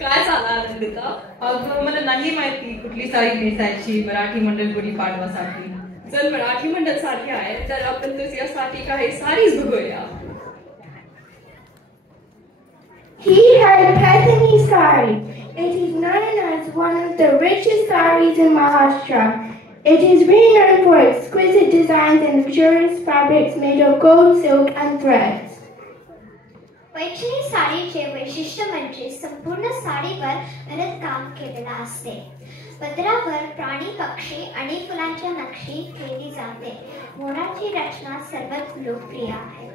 काय झालं आनंदिता? अगं मला नाही माहिती कुठली साडी नेसायची मराठी मंडळ गुढीपाडवासाठी. जर मराठी मंडळ साठी आहे तर आपण तुझ्यासाठी काही साडीज बघूया. He had Paithani sari. It is known as one of the richest saris in Maharashtra. It is renowned for exquisite designs and luxurious fabrics made of gold, silk and threads. Paithani साडीचे वैशिष्ट्य म्हणजे संपूर्ण साडीवर भरत काम केलेले असते. पदरावर प्राणी, पक्षी आणि फुलांच्या नक्षी केली जाते. मोराची रचना सर्वात लोकप्रिय आहे.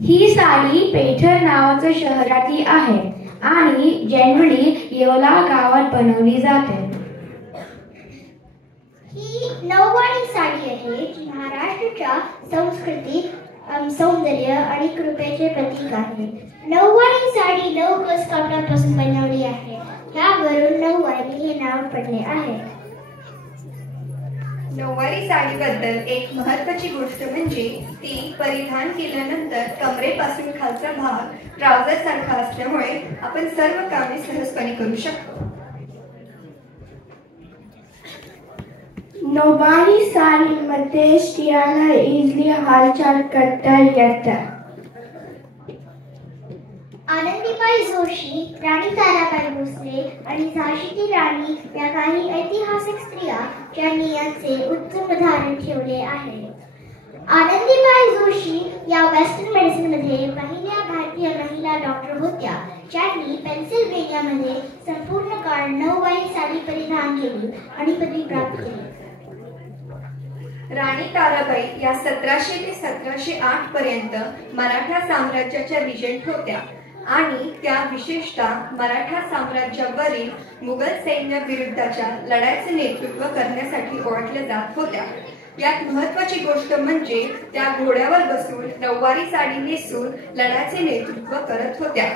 ही साडी पैठण नावाच्या शहरातली आहे आणि जनरली येवला गावात बनवली जाते. ही नऊवारी साडी आहे जी महाराष्ट्राच्या संस्कृती, सौंदर्य आणि कृपेचे प्रतीक आहे. नऊवारी साडी 9 गज कापडापासून बनवली आहे. यावरून नऊवारी हे नाव पडले आहे. नऊवारी साडीबद्दल एक महत्त्वाची गोष्ट म्हणजे ती परिधान केल्यानंतर कमरेपासून खालचा भाग ट्राउझर सारखा असल्यामुळे आपण सर्व कामे सहजपणे करू शकतो. नऊवारी साडीमध्ये स्त्रियांना इझिली हालचाल करता येतात. आनंदीबाई जोशी, राणी ताराबाई भोसले आणि झाशीची राणी या काही ऐतिहासिक स्त्रिया ज्यांनी यांचे उत्तम उदाहरण ठेवले आहे. आनंदीबाई जोशी या वेस्टर्न मेडिसिन मध्ये पहिल्या भारतीय महिला डॉक्टर होत्या ज्यांनी पेन्सिल्व्हेनियामध्ये संपूर्ण काळ नऊवारी साडी परिधान केली आणि पदवी प्राप्त केली. राणी ताराबाई या 1700 ते 1708 पर्यंत मराठा साम्राज्याच्या रिजंट होत्या आणि त्या विशेषतः मराठा साम्राज्यावरील मुघल सैन्य विरुद्धच्या लढ्याचे नेतृत्व करण्यासाठी ओळखल्या जात होत्या. यात महत्त्वाची गोष्ट म्हणजे त्या घोड्यावर बसून नऊवारी साडी नेसून लढ्याचे नेतृत्व करत होत्या.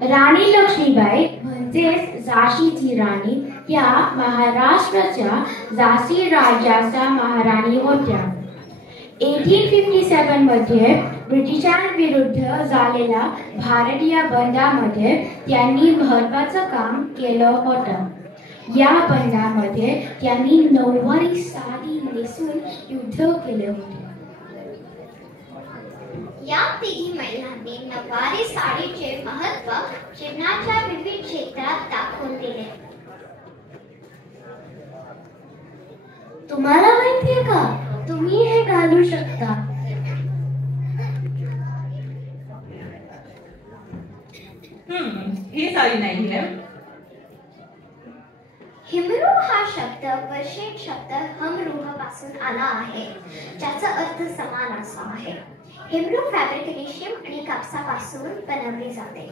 राणी लक्ष्मीबाई म्हणजेच झाशीची राणी या महाराष्ट्राच्या झाशी राज्याच्या महाराणी होत्या. 1857 मध्ये ब्रिटिशांविरुद्ध झालेल्या भारतीय बंडामध्ये त्यांनी महत्त्वाचं काम केलं होतं. या बंडामध्ये त्यांनी नऊवारी साडी नेसून युद्ध केले होते. या तिघी महिलांनी नऊवारी साडीचे महत्त्व जीवनाच्या विविध क्षेत्रात दाखवून दिले. तुम्हाला माहितीये का तुम्ही हे घालू शकता. ही साडी नाही आहे. हिमरू हा शब्द पर्शियन शब्द हमरूह पासून आला आहे ज्याचा अर्थ समान असा आहे. हिमरू फॅब्रिक रेशीम आणि कापसापासून बनवले जाते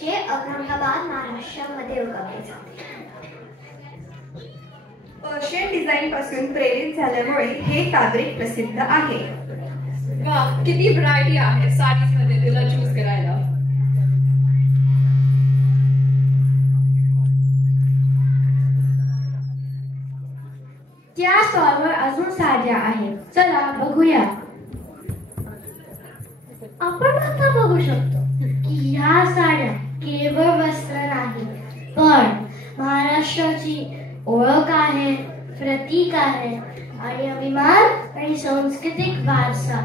जे औरंगाबाद महाराष्ट्रामध्ये उगवले जाते. पर्शियन डिझाईन पासून प्रेरित झाल्यामुळे हे फॅब्रिक प्रसिद्ध आहे. वाह, किती व्हरायटी आहे साडीज मध्ये तुला चूज करायला. त्या स्टॉलवर अजून साड्या आहेत. चला बघूया. आपण आता बघू शकतो की ह्या साड्या केवळ वस्त्र नाही पण महाराष्ट्राची ओळख आहे, प्रतीक आहे आणि अभिमान आणि सांस्कृतिक वारसा